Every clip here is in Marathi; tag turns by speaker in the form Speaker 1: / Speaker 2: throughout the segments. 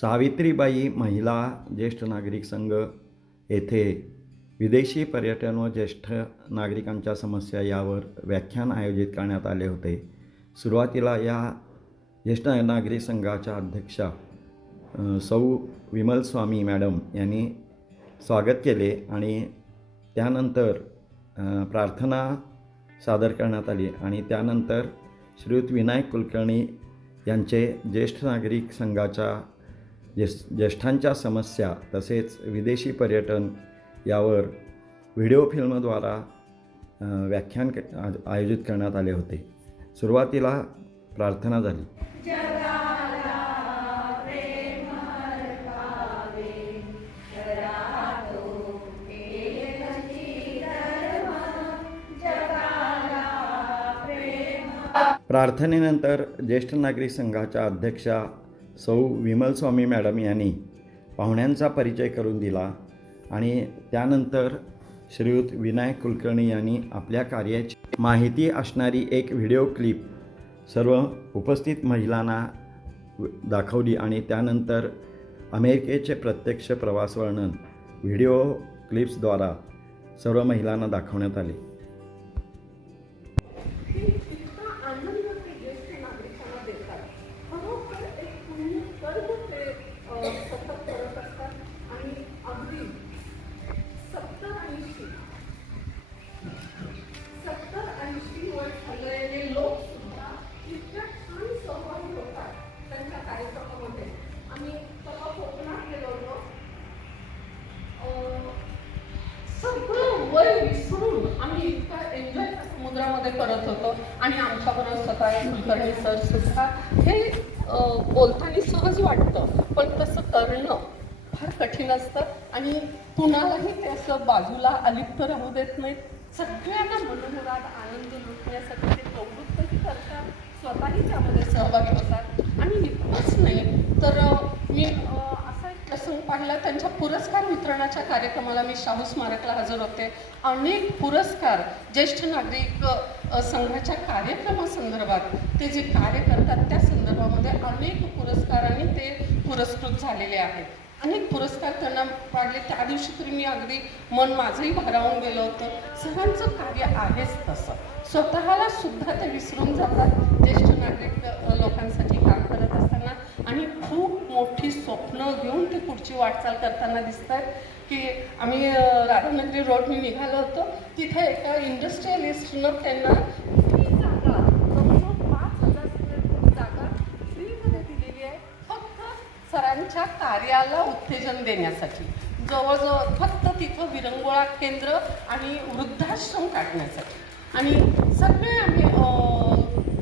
Speaker 1: सावित्रीबाई महिला ज्येष्ठ नागरिक संघ येथे विदेशी पर्यटन व ज्येष्ठ नागरिकांच्या समस्या यावर व्याख्यान आयोजित करण्यात आले होते. सुरुवातीला या ज्येष्ठ नागरिक संघाच्या अध्यक्षा सौ विमल स्वामी मॅडम यांनी स्वागत केले आणि त्यानंतर प्रार्थना सादर करण्यात आली आणि त्यानंतर श्रीयुत विनायक कुलकर्णी यांचे ज्येष्ठ नागरिक संघाच्या ज्येष्ठ ज्येष्ठांच्या समस्या तसेच विदेशी पर्यटन यावर व्हिडिओ फिल्मद्वारा व्याख्यान आयोजित करण्यात आले होते. सुरुवातीला प्रार्थना झाली. प्रार्थनेनंतर ज्येष्ठ नागरिक संघाच्या अध्यक्षा सौ विमल स्वामी मॅडम यांनी पाहुण्यांचा परिचय करून दिला आणि त्यानंतर श्रीयुत विनायक कुलकर्णी यांनी आपल्या कार्याची माहिती असणारी एक व्हिडिओ क्लिप सर्व उपस्थित महिलांना दाखवली आणि त्यानंतर अमेरिकेचे प्रत्यक्ष प्रवास वर्णन व्हिडिओ क्लिप्सद्वारा सर्व महिलांना दाखवण्यात आले
Speaker 2: की इतका आनंद ते ज्येष्ठ नागरिकांना देतात खरोखर एक पुण्य कर्म ते अ, सतत करत असतात आणि अगदी सत्तर ऐंशी सत्तर ऐंशी वर झालेले लोक सुद्धा इतक्या छान सहभागी होतात त्यांच्या कार्यक्रमामध्ये आम्ही परवा कोकणात गेलो होतो सगळं वय विसरून आम्ही इतका एन्जॉय समुद्रामध्ये करत होतो. आणि आमच्याबरोबर सकाळी कुलकर्णी सर सुद्धा हे बोलताना सहज वाटतं. पण तसं करणं फार कठीण असतं. आणि कुणालाही ते असं बाजूला अलिप्त राहू देत नाहीत. सगळ्यांना मनोहरात आनंद लुटण्यासाठी ते प्रवृत्तही करतात. स्वतःही त्यामध्ये सहभागी होतात. आणि इतकंच नाही तर मी असा एक प्रसंग पाहिला. त्यांच्या पुरस्कार वितरणाच्या कार्यक्रमाला मी शाहू स्मारकला हजर होते. अनेक पुरस्कार ज्येष्ठ नागरिक संघाच्या कार्यक्रमासंदर्भात ते जे कार्य करतात त्या संदर्भामध्ये अनेक पुरस्कारांनी ते पुरस्कृत झालेले आहेत. अनेक पुरस्कार त्यांना पाडले त्या दिवशी तरी मी अगदी मन माझंही भारावून गेलं होतं. सगळ्यांचं कार्य आहेच तसं. स्वतःला सुद्धा ते विसरून जातात. ज्येष्ठ नागरिक लोकांसाठी काम करत असताना आणि खूप मोठी स्वप्न घेऊन ते पुढची वाटचाल करताना दिसत आहेत की आम्ही राधानगरी रोडने निघालो होतो. तिथे एका इंडस्ट्रियलिस्टनं त्यांना जागा पाच हजार जागा फ्रीमध्ये दिलेली आहे फक्त सरांच्या कार्याला उत्तेजन देण्यासाठी. जवळजवळ फक्त तिथं विरंगुळा केंद्र आणि वृद्धाश्रम काढण्यासाठी. आणि सगळे आम्ही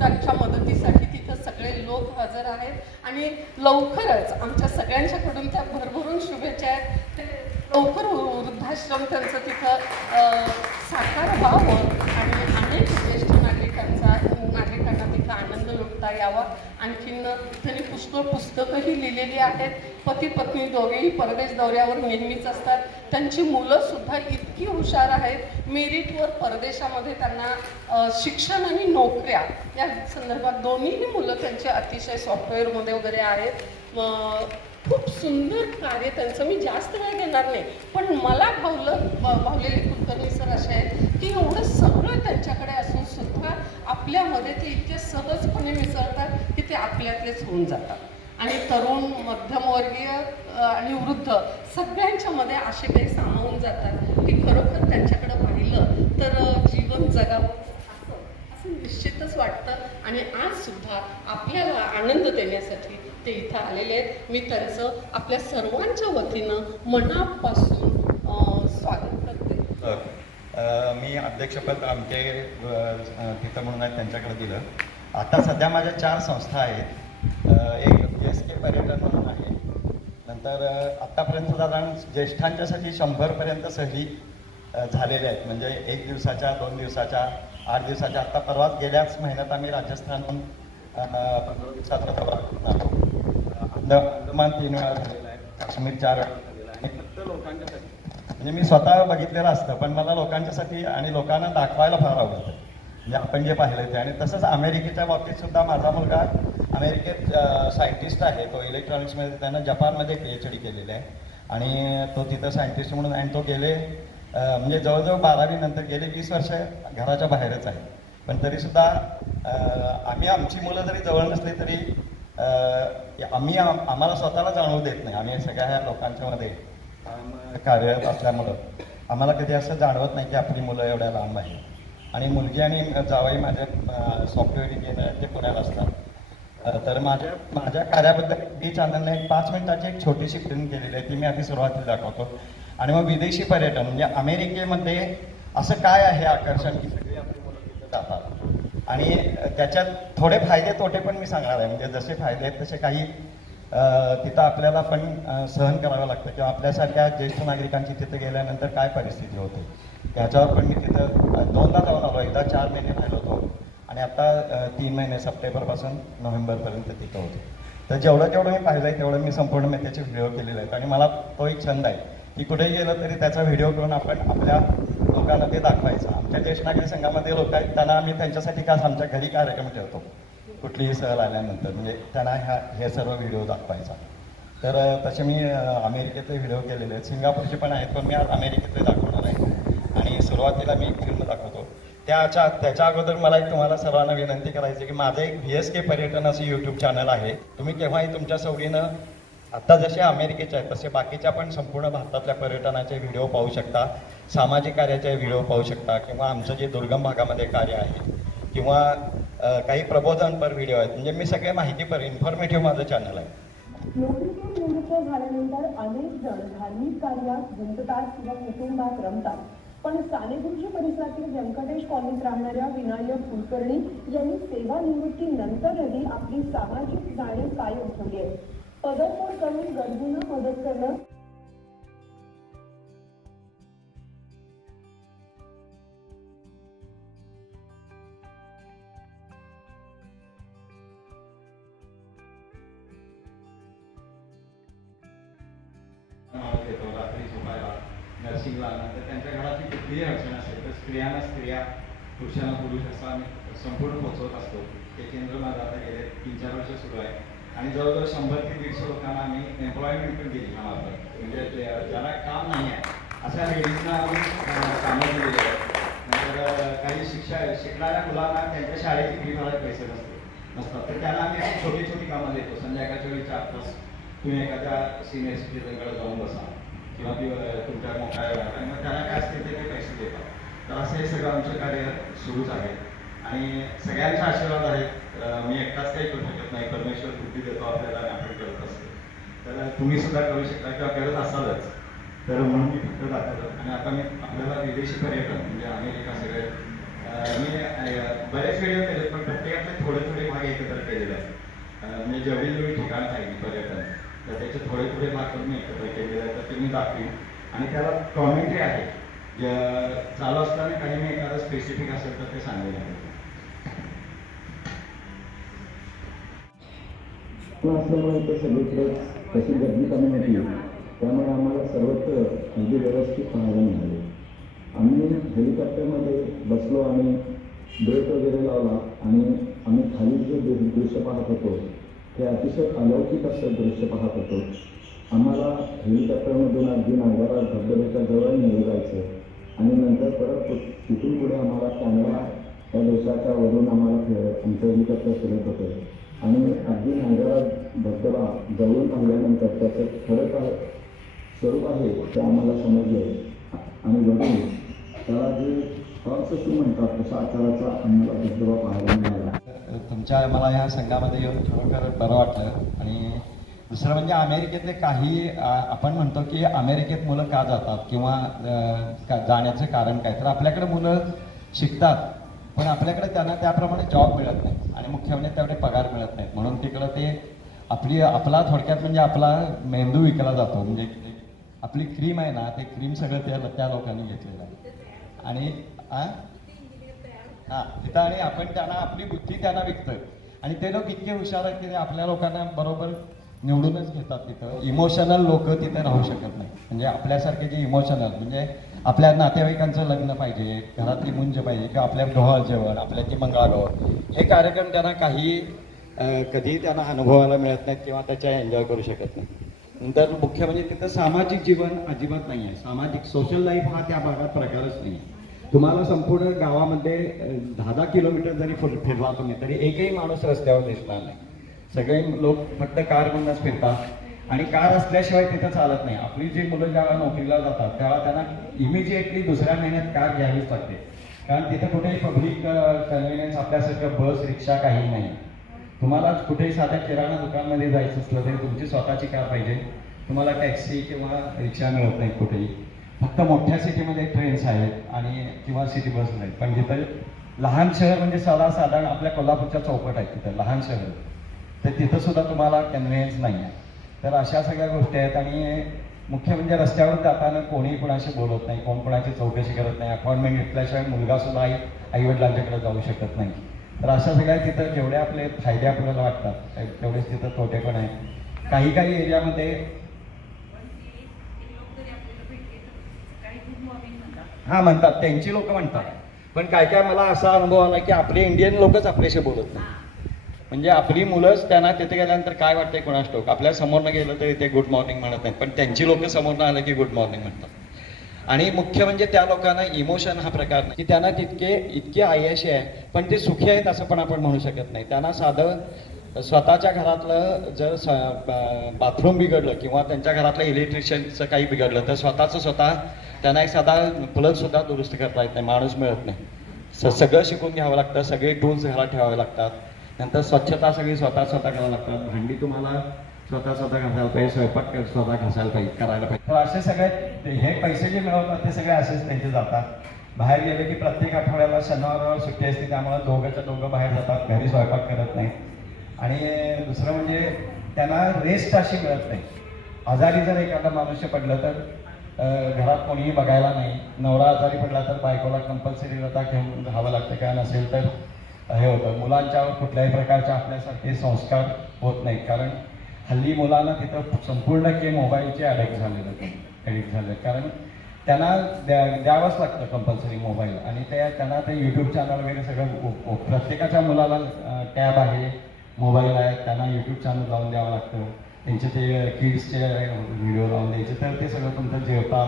Speaker 2: अ, त्यांच्या मदतीसाठी तिथं सगळे लोक हजर आहेत. आणि लवकरच आमच्या सगळ्यांच्याकडून त्या भरभरून शुभेच्छा आहेत. ते लवकर वृद्धाश्रम त्यांचं तिथं साकार व्हावं. आणि अनेक ज्येष्ठ नागरिकांचा नागरिकांना तिथं आनंद करता यावा आणखीन त्यांनी पुस्तक पुस्तकंही लिहिलेली आहेत. पती पत्नी दोघेही परदेश दौऱ्यावर नेहमीच असतात. त्यांची मुलं सुद्धा इतकी हुशार आहेत. मेरिटवर परदेशामध्ये त्यांना शिक्षण आणि नोकऱ्या या संदर्भात दोन्हीही मुलं त्यांचे अतिशय सॉफ्टवेअरमध्ये वगैरे आहेत. खूप सुंदर कार्य त्यांचं. मी जास्त वेळ घेणार नाही. पण मला भावलं भावलेले कुलकर्णी सर असे आहेत की एवढं सगळं त्यांच्याकडे असं आपल्यामध्ये ते इतके सहजपणे मिसळतात की ते आपल्यातलेच होऊन जातात. आणि तरुण मध्यमवर्गीय आणि वृद्ध सगळ्यांच्या मध्ये असे काही सामावून जातात की खरोखर त्यांच्याकडे पाहिलं तर जीवन जगावं असं असं निश्चितच वाटतं. आणि आज सुद्धा आपल्याला आनंद देण्यासाठी ते इथं आलेले आहेत. मी त्यांचं आपल्या सर्वांच्या वतीनं मनापासून अ, स्वागत करते
Speaker 3: तर अ, मी अध्यक्षपद आमचे तिथं म्हणून आहे त्यांच्याकडे दिलं. आता सध्या माझ्या चार संस्था आहेत. एक जी एस के पर्यटन म्हणून आहे. नंतर आत्तापर्यंत साधारण ज्येष्ठांच्यासाठी शंभरपर्यंत सहली झालेल्या आहेत. म्हणजे एक दिवसाच्या दोन दिवसाच्या आठ दिवसाच्या. आत्ता परवाच गेल्याच महिन्यात आम्ही राजस्थानहून पंधरा दिवसाचा दौरा करून आलो अंदमान तीन वेळा झालेला आहे. काश्मीर चार वेळा झालेला आहे. फक्त लोकांच्यासाठी. म्हणजे मी स्वतः बघितलेलं असतं पण मला लोकांच्यासाठी आणि लोकांना दाखवायला फार आवडतं. म्हणजे आपण जे पाहिलं ते. आणि तसंच अमेरिकेच्या बाबतीत सुद्धा माझा मुलगा अमेरिकेत सायंटिस्ट आहे. तो इलेक्ट्रॉनिक्समध्ये त्यानं जपानमध्ये पी एच डी केलेली आहे. आणि तो तिथं सायंटिस्ट म्हणून आणि तो गेले म्हणजे जवळजवळ बारावी नंतर गेले वीस वर्ष घराच्या बाहेरच आहे. पण तरीसुद्धा आम्ही आमची मुलं जरी जवळ नसली तरी आम्ही आम्हाला स्वतःला जाणवू देत नाही. आम्ही सगळ्या ह्या लोकांच्या मध्ये कार्यरत असल्यामुळं आम्हाला कधी असं जाणवत नाही की आपली मुलं एवढ्या लांब आहे आणि मुलगी आणि जावाई माझ्या सॉफ्टवेअर इंजिनियर ते पुण्याला असतात. तर माझ्या माझ्या कार्याबद्दल बी चॅनलने एक पाच मिनिटाची एक छोटीशी फिल्म केलेली आहे ती मी आधी सुरुवातीला दाखवतो. आणि मग विदेशी पर्यटन म्हणजे अमेरिकेमध्ये असं काय आहे आकर्षण की सगळी आपली मुलं तिथे जातात? आणि त्याच्यात थोडे फायदे तोटे पण मी सांगणार आहे. म्हणजे जसे फायदे आहेत तसे काही तिथं आपल्याला पण सहन करावं लागतं किंवा आपल्यासारख्या ज्येष्ठ नागरिकांची तिथे गेल्यानंतर काय परिस्थिती होते? त्याच्यावर पण मी तिथं दोनदा जाऊन आलो. एकदा चार महिने राहिलो होतो आणि आता तीन महिने सप्टेंबरपासून नोव्हेंबरपर्यंत तिथं होतो. तर जेवढं जेवढं मी पाहिलं आहे तेवढं मी संपूर्ण मी त्याचे व्हिडिओ केलेले आहेत. आणि मला तो एक छंद आहे की कुठेही गेलं तरी त्याचा व्हिडिओ करून आपण आपल्या लोकांना ते दाखवायचं. आमच्या ज्येष्ठ नागरिक संघामध्ये लोक आहेत त्यांना आम्ही त्यांच्यासाठी खास आमच्या घरी कार्यक्रम ठेवतो. कुठलीही सहल आल्यानंतर म्हणजे त्यांना ह्या हे सर्व व्हिडिओ दाखवायचा. तर तसे मी अमेरिकेतले व्हिडिओ केलेले आहेत. सिंगापूरचे पण आहेत पण मी आज अमेरिकेतले दाखवणार आहे. आणि सुरुवातीला मी एक फिल्म दाखवतो. त्याच्या त्याच्या अगोदर मला एक तुम्हाला सर्वांना विनंती करायची की माझं एक व्ही एस के पर्यटन असं यूट्यूब चॅनल आहे. तुम्ही केव्हाही तुमच्या सवडीनं आत्ता जसे अमेरिकेचे आहेत तसे बाकीच्या पण संपूर्ण भारतातल्या पर्यटनाचे व्हिडिओ पाहू शकता. सामाजिक कार्याचे व्हिडिओ पाहू शकता. किंवा आमचं जे दुर्गम भागामध्ये कार्य आहे. किंवा काही प्रबोधनपर व्हिडिओ आहेत. म्हणजे मी सगळे माहितीपर इन्फॉर्मेटिव्ह माझं चॅनल आहे.
Speaker 4: नोकरीतून निवृत्त झाल्यानंतर अनेक जण धार्मिक कार्यात गुंततात किंवा कुटुंबात रमतात. पण सानेगुरुजी परिसरातील व्यंकटेश कॉलनीत राहणाऱ्या विनायक कुलकर्णी यांनी सेवानिवृत्तीनंतरही आपली सामाजिक जाणीव कायम ठेवली आहे. पदरमोड करून गरजूंना मदत करणं
Speaker 3: स्त्रियांना स्त्रिया पुरुषांना पुरुष असं आम्ही संपूर्ण पोहोचवत असतो. ते केंद्र माझं आता गेले तीन चार वर्ष सुरू आहे. आणि जवळजवळ शंभर ते दीडशे लोकांना आम्ही एम्प्लॉयमेंट पण दिली कामावर म्हणजे जे- ज्यांना काम नाही आहे अशा लेडीजना आम्ही कामं दिलेली नंतर काही शिक्षा शिकणाऱ्या मुलांना त्यांच्या शाळेची फी भरायला पैसे नसते नसतात. तर त्यांना आम्ही अशी छोटी छोटी कामं देतो. संध्याकाळच्या वेळी चार तास तुम्ही एखाद्या सिनियर सिटीजनकडे जाऊन बसा. किंवा ती तुमच्या मोठ्या आणि मग त्यांना काय असते ते ते पैसे देतात. तर असं हे सगळं आमचं कार्य सुरूच आहे. आणि सगळ्यांचा आशीर्वाद आहे मी एकटाच काही करू शकत नाही. परमेश्वर बुद्धी देतो आपल्याला आणि आपण करत असतो. तर तुम्ही सुद्धा करू शकता किंवा करत असालच. तर म्हणून मी फक्त दाखवलं आणि आता मी आपल्याला विदेशी पर्यटन म्हणजे अमेरिका सगळे मी बरेच व्हिडिओ केले पण प्रत्येकातले थोडे थोडे भाग एकत्र केलेले आहेत. म्हणजे जेवढी जेवढी ठिकाण आहे पर्यटन. तर त्याचे थोडे थोडे भाग करून मी एकत्र केलेले आहेत. तर ते मी दाखवीन. आणि त्याला कॉमेंट्री आहे. जे चालू असताना काही नाही एखादं स्पेसिफिक असेल तर ते सांगायला
Speaker 5: पण असल्यामुळे ते सगळीकडे तशी गर्दी कमी होती. त्यामुळे आम्हाला सर्वत्र अगदी व्यवस्थित पाहायला मिळाले. आम्ही हेलिकॉप्टरमध्ये बसलो आणि ब्रेक वगैरे लावला आणि आम्ही खाली जे दृश्य पाहत होतो ते अतिशय अलौकिक असं दृश्य पाहत होतो. आम्हाला हेलिकॉप्टरमधून अगदी नायगारा धबधब्याच्या जवळ नेलं जायचं. आणि नंतर परत तिथून पुढे आम्हाला कॅनडा त्या देशाच्या वरून आम्हाला फिरत आमचं फिरत होतं. आणि अगदी हैदराबाद धबधबा जवळून पाहिल्यानंतर त्याचं खरं काय स्वरूप आहे ते आम्हाला समजले. आणि बघून त्याला जे हॉर्सशी म्हणतात तशा आकाराचा आम्हाला धबधबा पाहायला मिळाला.
Speaker 3: तुमच्या मला ह्या संघामध्ये येऊन खरोखर बरं वाटलं. आणि दुसरं म्हणजे अमेरिकेतले काही आपण म्हणतो की अमेरिकेत मुलं का जातात किंवा का जाण्याचं कारण काय? तर आपल्याकडे मुलं शिकतात पण आपल्याकडे त्यांना त्याप्रमाणे जॉब मिळत नाही आणि मुख्य म्हणजे तेवढे पगार मिळत नाहीत म्हणून तिकडं ते आपली आपला थोडक्यात म्हणजे आपला मेंदू विकला जातो. म्हणजे आपली क्रीम आहे ना ते क्रीम सगळं त्या त्या लोकांनी घेतलेलं आहे. आणि हां हा तिथं आणि आपण त्यांना आपली बुद्धी त्यांना विकतोय. आणि ते लोक इतके हुशार आहेत की ते आपल्या लोकांना बरोबर निवडूनच घेतात तिथं. इमोशनल लोक तिथे राहू शकत नाही म्हणजे आपल्यासारखे जे इमोशनल म्हणजे आपल्या नातेवाईकांचं लग्न पाहिजे घरातली मुंज पाहिजे किंवा आपल्या डोहाळ जेवण आपल्या ती मंगळागौर हे कार्यक्रम त्यांना काही कधी कधीही त्यांना अनुभवायला मिळत नाहीत किंवा त्याच्या एन्जॉय करू शकत नाही नंतर मुख्य म्हणजे तिथं सामाजिक जीवन अजिबात नाही आहे. सामाजिक सोशल लाईफ हा त्या भागात प्रकारच नाही आहे. तुम्हाला संपूर्ण गावामध्ये दहा दहा किलोमीटर जरी फिर फिरला तुम्ही तरी एकही माणूस रस्त्यावर दिसणार नाही. सगळे लोक फक्त कारमधूनच फिरतात. आणि कार असल्याशिवाय तिथं चालत नाही. आपली जी मुलं ज्यावेळा नोकरीला जातात तेव्हा त्यांना इमिजिएटली दुसऱ्या महिन्यात कार घ्यावीच लागते. कारण तिथं कुठेही पब्लिक कन्व्हिनियन्स आपल्यासारखं बस रिक्षा काही नाही. तुम्हाला कुठेही साध्या किराणा दुकानमध्ये जायचं असलं तरी तुमची स्वतःची कार पाहिजे. तुम्हाला टॅक्सी किंवा रिक्षा मिळत नाही कुठेही. फक्त मोठ्या सिटीमध्ये ट्रेन्स आहेत आणि किंवा सिटी बस आहेत. पण जिथं लहान शहर म्हणजे साधारण आपल्या कोल्हापूरच्या चौकट आहेत तिथं लहान शहर. तर तिथं सुद्धा तुम्हाला कन्व्हिनियन्स नाही आहे तर अशा सगळ्या गोष्टी आहेत आणि मुख्य म्हणजे रस्त्यावर जाताना कोणी कुणाशी बोलत नाही कोण कोणाची चौकशी करत नाही अपॉइंटमेंट घेतल्याशिवाय मुलगा सुद्धा आई आईवडिलांच्याकडे जाऊ शकत नाही. तर अशा सगळ्या तिथं जेवढे आपले फायदे आपल्याला वाटतात तेवढेच तिथं तोटे पण आहेत. काही काही एरियामध्ये हा म्हणतात. त्यांची लोक म्हणतात. पण काय काय मला असा अनुभव आला की आपले इंडियन लोकच आपल्याशी बोलत नाही. म्हणजे आपली मुलंच त्यांना तिथे गेल्यानंतर काय वाटतंय कोणास ठाऊक? आपल्या समोरनं गेलं तरी ते गुड मॉर्निंग म्हणत नाहीत. पण त्यांची लोक समोरनं आलं की गुड मॉर्निंग म्हणतात. आणि मुख्य म्हणजे त्या लोकांना इमोशन हा प्रकार नाही. की त्यांना तितके इतके आयशी आहे पण ते सुखी आहेत असं पण आपण म्हणू शकत नाही. त्यांना साधं स्वतःच्या घरातलं जर बाथरूम बिघडलं किंवा त्यांच्या घरातलं इलेक्ट्रिशियनचं काही बिघडलं तर स्वतःचं स्वतः त्यांना एक साधा प्लग सुद्धा दुरुस्त करता येत नाही. माणूस मिळत नाही. स सगळं शिकून घ्यावं लागतं सगळे टूल्स घरात ठेवावे लागतात. नंतर स्वच्छता सगळी स्वतः स्वतः करायला लागतात. भांडी तुम्हाला स्वतः स्वतः घासायला पाहिजे स्वयंपाक स्वतः घासायला पाहिजे करायला पाहिजे. तर असे सगळे हे पैसे जे मिळवतात ते सगळे असेच त्यांचे जातात. बाहेर गेले की प्रत्येक आठवड्याला शनिवार सुट्टी असते त्यामुळे दोघंच्या दोघं बाहेर जातात घरी स्वयंपाक करत नाही आणि दुसरं म्हणजे त्यांना रेस्ट अशी मिळत नाही. आजारी जर एखादा मनुष्य पडलं तर घरात कोणीही बघायला नाही. नवरा आजारी पडला तर बायकोला कंपल्सरी रता घेऊन राहावं लागतं काय नसेल तर हे होतं. मुलांच्यावर कुठल्याही प्रकारचे आपल्यासारखे संस्कार होत नाहीत. कारण हल्ली मुलांना तिथं संपूर्ण के मोबाईलचे अडिक्ट झालेलं ॲडिक्ट झाले कारण त्यांना द्या द्यावंच लागतं कंपल्सरी मोबाईल आणि त्या त्यांना ते यूट्यूब चॅनल वगैरे सगळं प्रत्येकाच्या मुलाला टॅब आहे मोबाईल आहे. त्यांना यूट्यूब चॅनल लावून द्यावं लागतं. त्यांचे ते किड्सचे व्हिडिओ लावून द्यायचे. तर ते सगळं तुमचं जेवतात.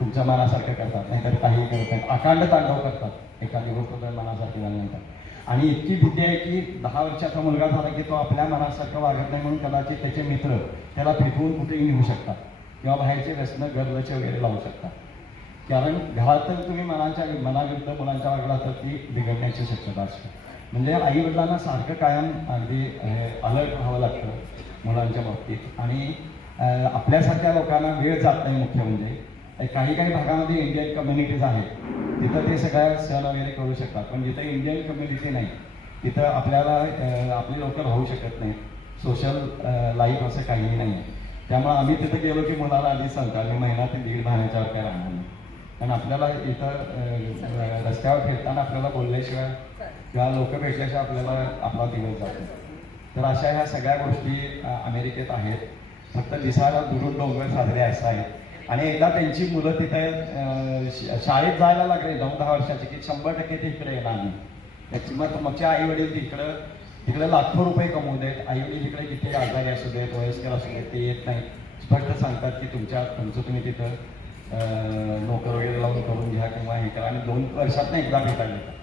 Speaker 3: तुमच्या मनासारखं करतात. नाहीतर काही करत नाही अकांड तांडव करतात. एखादी गोष्ट तर मनासारखी झाल्यानंतर आणि इतकी बुद्धी आहे की दहा वर्षाचा मुलगा झाला की तो आपल्या मनासारखं वागत नाही म्हणून कदाचित त्याचे मित्र त्याला फिरवून कुठेही नेऊ शकतात. किंवा बाहेरचे व्यसन गरजेचे वगैरे लावू शकतात. कारण घरात तर तुम्ही मनाच्या मनाविरुद्ध मुलांच्या वागला तर ती बिघडण्याची शक्यता असते. म्हणजे आई वडिलांना सारखं कायम अगदी अलर्ट राहावं लागतं मुलांच्या बाबतीत. आणि आपल्यासारख्या लोकांना वेळ जात नाही मुख्य म्हणजे. काही काही भागामध्ये इंडियन कम्युनिटीज आहेत. तिथं ते सगळ्या सण वगैरे करू शकतात. पण जिथं इंडियन कम्युनिटी नाही तिथं आपल्याला आपली लोक राहू शकत नाही सोशल लाईफ असं काहीही नाही. आहे त्यामुळे आम्ही तिथं गेलो की मुलाला आधीच सांगतो आम्ही महिना ते दीड महिन्याच्यावर काय राहणार नाही. कारण आपल्याला इथं रस्त्यावर फिरताना आपल्याला बोलल्याशिवाय किंवा लोक भेटल्याशिवाय आपल्याला आपला दिवस जातो. तर अशा ह्या सगळ्या गोष्टी अमेरिकेत आहेत. फक्त दिसायला दुरून डोंगर साजरे असं आहेत. आणि एकदा त्यांची मुलं तिथे श- शाळेत जायला लागले. नऊ दहा वर्षाची की शंभर टक्के ते इकडे येणार नाही. त्याची मग मागच्या आई वडील तिकडं तिकडे लाखो रुपये कमवू देत. आई वडील इकडे किती आजारी असू देत वयस्कर असू देत ते येत नाही स्पष्ट सांगतात की तुमच्या तुमचं तुम्ही तिथं नोकर वगैरे लावून करून घ्या किंवा हे करा. आणि दोन वर्षात एकदा भेटायला येतात.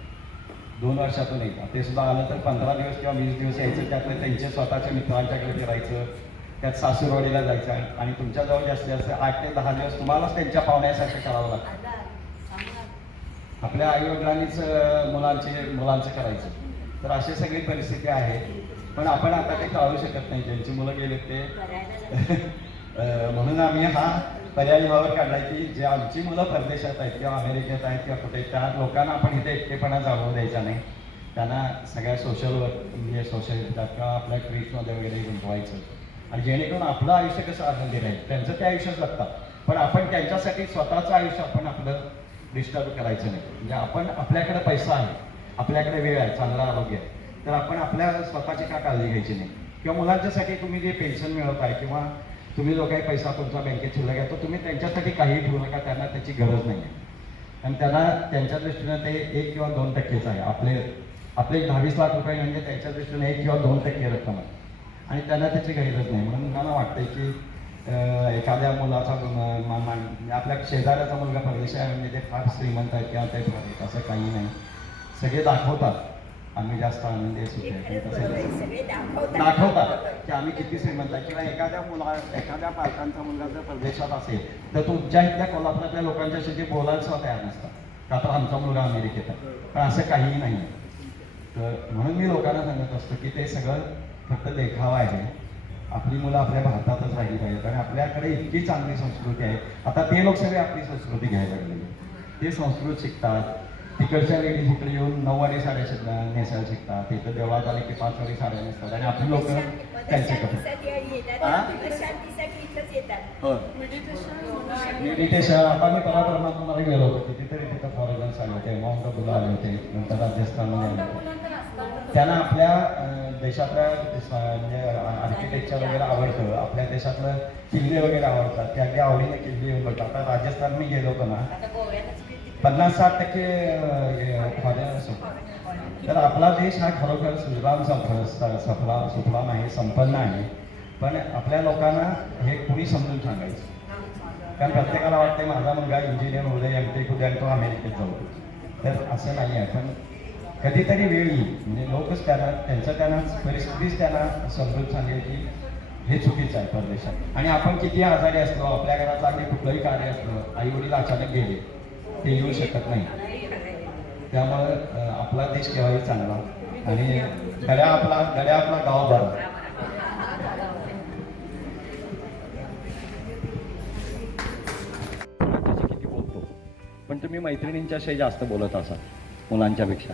Speaker 3: दोन वर्षातून एकदा. ते सुद्धा आलं तर पंधरा दिवस किंवा वीस दिवस यायचं. त्यातलं त्यांच्या स्वतःच्या मित्रांच्याकडे फिरायचं. त्यात सासूरवाडीला जायचं आणि- आणि तुमच्याजवळ जास्तीत जास्त आठ ते दहा दिवस तुम्हालाच त्यांच्या पाहुण्यासारखं करावं लागतं. आपल्या आई वडिलांनीच मुलांचे मुलांचं करायचं. तर अशी सगळी परिस्थिती आहे. पण आपण आता ते टाळू शकत नाही. ज्यांची मुलं गेलेत ते. म्हणून आम्ही हा पर्याय यावर काढलाय की जे आमची मुलं परदेशात आहेत किंवा अमेरिकेत आहेत किंवा कुठे त्या लोकांना आपण इथे एकटेपणा जाणवू द्यायचा नाही. त्यांना सगळ्या सोशल वर्क म्हणजे सोसायटीतात किंवा आपल्या ट्रीटमध्ये वगैरे गुंतवायचं. आणि जेणेकरून आपलं आयुष्य कसं आनंदी राहील? त्यांचं ते आयुष्य जगतात पण आपण त्यांच्यासाठी स्वतःचं आयुष्य आपण आपलं डिस्टर्ब करायचं नाही. म्हणजे आपण आपल्याकडे पैसा आहे आपल्याकडे वेळ आहे चांगलं आरोग्य आहे तर आपण आपल्या स्वतःची का काळजी घ्यायची नाही? किंवा मुलांच्यासाठी तुम्ही जे पेन्शन मिळत आहे किंवा तुम्ही जो काही पैसा तुमचा बँकेत शिल्लक आहे तो तुम्ही त्यांच्यासाठी काही ठेवू नका त्यांना त्याची गरज नाही आहे. आणि त्यांना त्यांच्या दृष्टीनं ते एक किंवा दोन टक्केच आहे. आपले
Speaker 1: आपले दहावीस लाख रुपये म्हणजे त्यांच्या दृष्टीने एक किंवा दोन टक्के रक्कम आहे. आणि त्यांना त्याची गैरच नाही. म्हणून मला वाटतंय की एखाद्या मुलाचा आपल्या शेजाऱ्याचा मुलगा परदेशी आहे म्हणजे ते फार श्रीमंत आहे किंवा ते फार आहेत, असं काही नाही. सगळे दाखवतात. आम्ही जास्त आनंदी नसतं. दाखवतात. की आम्ही किती श्रीमंत आहे. किंवा एखाद्या मुला एखाद्या पालकांचा मुलगा जर परदेशात असेल तर तुमच्या इथल्या कोल्हापुरातल्या लोकांच्याशी ते बोलायला सुद्धा तयार नसतात. का तर आमचा मुलगा अमेरिकेत आहे. पण असं काहीही नाही. तर म्हणून मी लोकांना सांगत असतो की ते सगळं फक्त देखावा आहे. आपली मुलं आपल्या भारतातच राहिली पाहिजेत आणि आपल्याकडे इतकी चांगली संस्कृती आहे. आता ते लोक सगळे आपली संस्कृती घ्यायला लागलेले ते संस्कृत शिकतात. तिकडच्या लेडीज इकडे येऊन नऊवारी साड्या शिक नेसायला शिकतात. तिथं देवळात आले की पाच वारी साड्या नेसतात आणि आपली लोक त्यांचे कपडे. हा? हो मेडिटेशन आता मी पराक्रमातून गेलो होतो. कितीतरी तिथं फॉरेनर्स आले होते. माउंट अबूला आले होते. नंतर राजस्थानला आले होते. त्यांना आपल्या देशातल्या म्हणजे आर्किटेक्चर वगैरे आवडतं. आपल्या देशातलं किल्ले वगैरे आवडतात. ते अगदी आवडीने किल्ले येऊन बघतात आता राजस्थान मी गेलो होतो ना पन्नास साठ टक्के तर आपला देश हा खरोखर सुजलाम सफला सुफलाम आहे संपन्न आहे. पण आपल्या लोकांना हे कुणी समजून सांगायचं? कारण प्रत्येकाला वाटते माझा मुलगा इंजिनियर होऊ दे एम टेक होऊ दे आणि तो अमेरिकेत जाऊ. तर असं नाही आहे. पण कधीतरी वेळ येईल म्हणजे लोकच त्यांना त्यांचं त्यांना परिस्थितीच त्यांना समजून सांगेल की हे चुकीचं आहे परदेशात. आणि आपण किती आजारी असलो आपल्या घरात अगदी कुठलंही कार्य असलं आई वडील अचानक गेले ते येऊ शकत नाही. त्यामुळं आपला देश केव्हाही चांगला. आणि गड्या आपला गड्या आपला गाव बरा.
Speaker 3: किती बोलतो? पण तुम्ही मैत्रिणींच्याशी जास्त बोलत असाल मुलांच्यापेक्षा.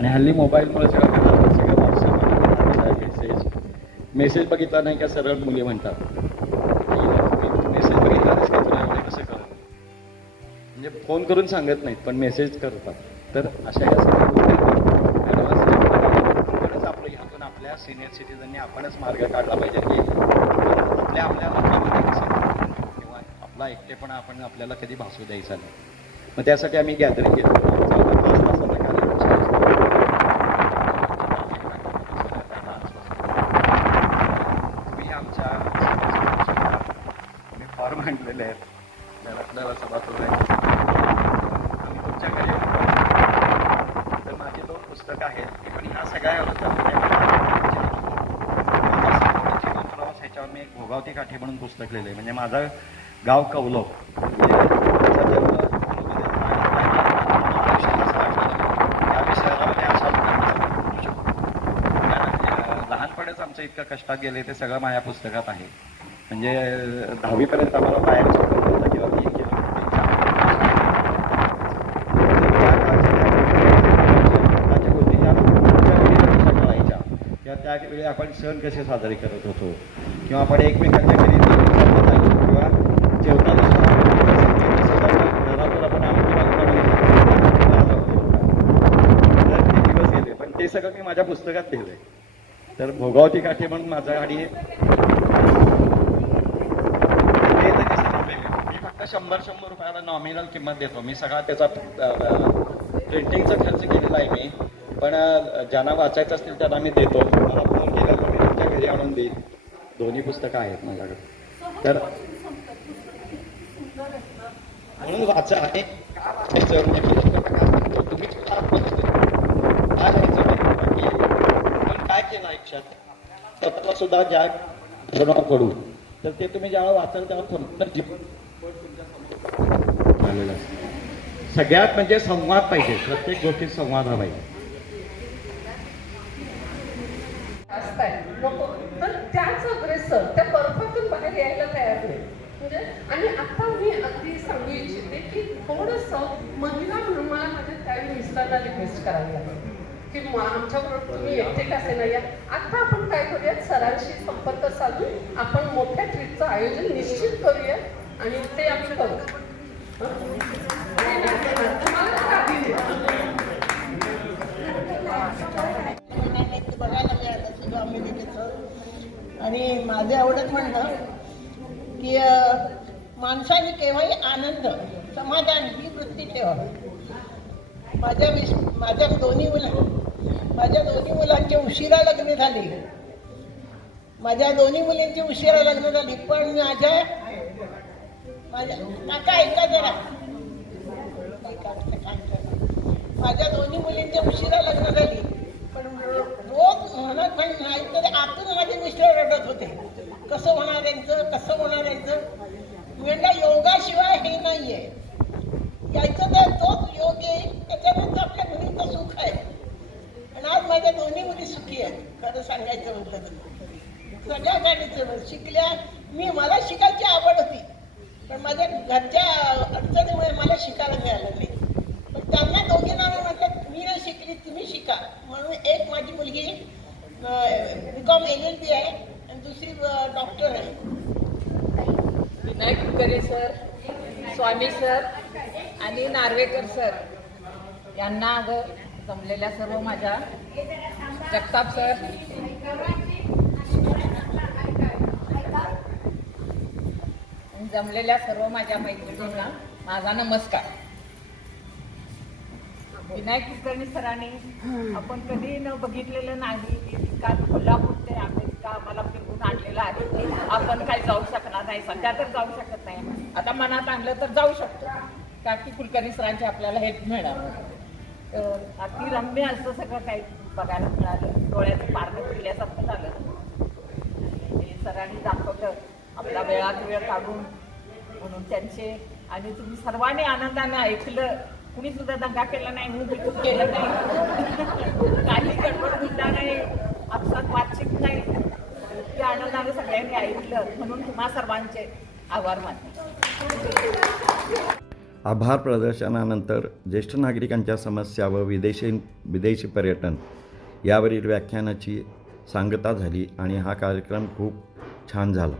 Speaker 3: आणि हल्ली मोबाईलमुळे सगळं सगळं व्हॉट्सअप मेसेज मेसेज बघितला नाही का सरळ मुली म्हणतात. मेसेज बघितला नाहीस का तुला एवढे कसं कळत म्हणजे फोन करून सांगत नाहीत पण मेसेज करतात. तर अशा या सगळ्या गोष्टी खरंच आपलं ह्यातून आपल्या सिनियर सिटीजनने आपणच मार्ग काढला पाहिजे की आपल्या आपल्या लोकांमध्ये कसं किंवा आपला एकटेपणा आपण आपल्याला कधी भासू द्यायचा नाही. मग त्यासाठी आम्ही गॅदरिंग घेतो आमचा आता पाच तासाचा कार्यक्रम तुम्ही आमच्या मी फॉर्म आणलेले आहेत घरातल्या सभासद आहेत आम्ही तुमच्या घरी येऊन तर माझी दोन पुस्तकं आहेत पण ह्या सगळ्या प्रवास ह्याच्यावर मी एक भोगावती काठी म्हणून पुस्तक लिहिलंय म्हणजे माझं गाव कौलो म्हणजे माझा जन्म या विषयावर मी आहे म्हणजे बोलू गाव कवलो लहानपणीच आमचं इतकं कष्टात गेले ते सगळं माझ्या पुस्तकात आहे म्हणजे दहावीपर्यंत आम्हाला बाहेर किंवा तीन गोष्टी वेळी किंवा त्यावेळी आपण सण कसे साजरे करत होतो किंवा आपण एकमेकांच्या घरी जेवण जायचो किंवा जेवताना सुद्धा आपण कसं जायचं, घरातून आपण आमची तर ते दिवस गेले पण ते सगळं मी माझ्या पुस्तकात लिहिलंय. तर भोगावती काठी म्हणून माझा आणि मी फक्त शंभर शंभर रुपयाला नॉमिनल किंमत देतो. मी सगळा त्याचा प्रिंटिंगचा खर्च केलेला आहे मी. पण ज्यांना वाचायचं असतील त्यांना मी देतो. मला फोन केला मी तुमच्या घरी आणून देईल दोन्ही पुस्तकं आहेत माझ्याकडे. तर म्हणून वाचा आहे का वाचायचं? काय तुम्ही काय व्हायचं माहिती आहे का? की आपण काय केलं आयुष्यात? स्वतःला सुद्धा ज्या गुणावर पडू तर ते तुम्ही ज्यावेळेला वाचाल तेव्हा संपूर्ण जीवन आलेलं सगळ्यात म्हणजे संवाद पाहिजे. प्रत्येक गोष्टीत संवाद हा पाहिजे.
Speaker 2: तर त्याच अग्रेसर त्या बर्फातून बाहेर यायला तयार नाही. म्हणजे आणि आता मी अगदी सांगू इच्छिते की थोडस महिला म्हणून मला माझ्या त्यावेळी मिस्टरला रिक्वेस्ट करावी लागेल. की आमच्याबरोबर तुम्ही एकटे कसे नाही या आता आपण काय करूयात? सरांशी संपर्क साधून आपण मोठ्या ट्रीपचं आयोजन निश्चित करूया आणि ते आम्ही करू. हं?
Speaker 6: बघायला मिळालं अमेरिकेचं आणि माझं एवढंच म्हणणं की माणसाने केव्हाही आनंद समाधान ही वृत्ती ठेवावी. माझ्या विश माझ्या दोन्ही मुलं माझ्या दोन्ही मुलांचे उशिरा लग्न झाली. माझ्या दोन्ही मुलींची उशिरा लग्न झाली पण माझ्या माझ्या काका ऐका जरा. ऐका, माझ्या दोन्ही मुलींच्या उशिरा लग्न झाली पण रो- रोज म्हणत पण नाही तर आतून माझे मिस्टर रडत होते. कसं होणार यांचं कसं होणार यांचं? म्हणजे योगाशिवाय हे नाहीये. यायचं तर तोच योग येईल त्याच्यानंतर आपल्या मुलींचं सुख आहे. आणि आज माझ्या दोन्ही मुली सुखी आहेत. खरं सांगायचं म्हटलं तर. सगळ्या गाडीचं शिकल्या मी मला शिकायची आवड होती. पण माझ्या घरच्या अडचणीमुळे मला शिकायला मिळालं नाही. पण त्यांना दोघींना मी म्हटलं मी नाही शिकली तुम्ही शिका. म्हणून एक माझी मुलगी बीकॉम एल एल बी आहे आणि दुसरी डॉक्टर आहे.
Speaker 7: विनायक कुलकर्णी सर स्वामी सर आणि नार्वेकर सर. यांना अगं जमलेल्या सर्व माझ्या जगताप सर. जमलेल्या सर्व माझ्या मैत्रिणींना माझा नमस्कार. विनायक कुलकर्णी सरांनी आपण कधी न बघितलेलं नाही इतका कोल्हापूर ते अमेरिका आम्हाला फिरवून आणलेलं आहे. आपण काही जाऊ शकणार नाही सध्या तर जाऊ शकत नाही. आता मनात आणलं तर जाऊ शकतो. का की कुलकर्णी सरांची आपल्याला हेल्प मिळणार? तर अतिरम्य असं सगळं काही बघायला मिळालं. डोळ्याचं पारणं फिरल्यासारखं झालं. हे सरांनी दाखवलं. आपला वेळात वेळ काढून म्हणून त्यांचे आणि तुम्ही सर्वांनी आनंदाने ऐकलं. कुणी सुद्धा दंगा केला नाही म्हणून बिलकुल केलं नाही. काही गडबड गुंडा नाही. आपसात बातचीत नाही. इतक्या आनंदाने सगळ्यांनी ऐकलं. म्हणून तुम्हा सर्वांचे आभार मानले
Speaker 3: आभार प्रदर्शनानंतर ज्येष्ठ नागरिकांच्या समस्या व विदेशी विदेशी पर्यटन यावरील व्याख्यानाची सांगता झाली आणि हा कार्यक्रम खूप छान झाला.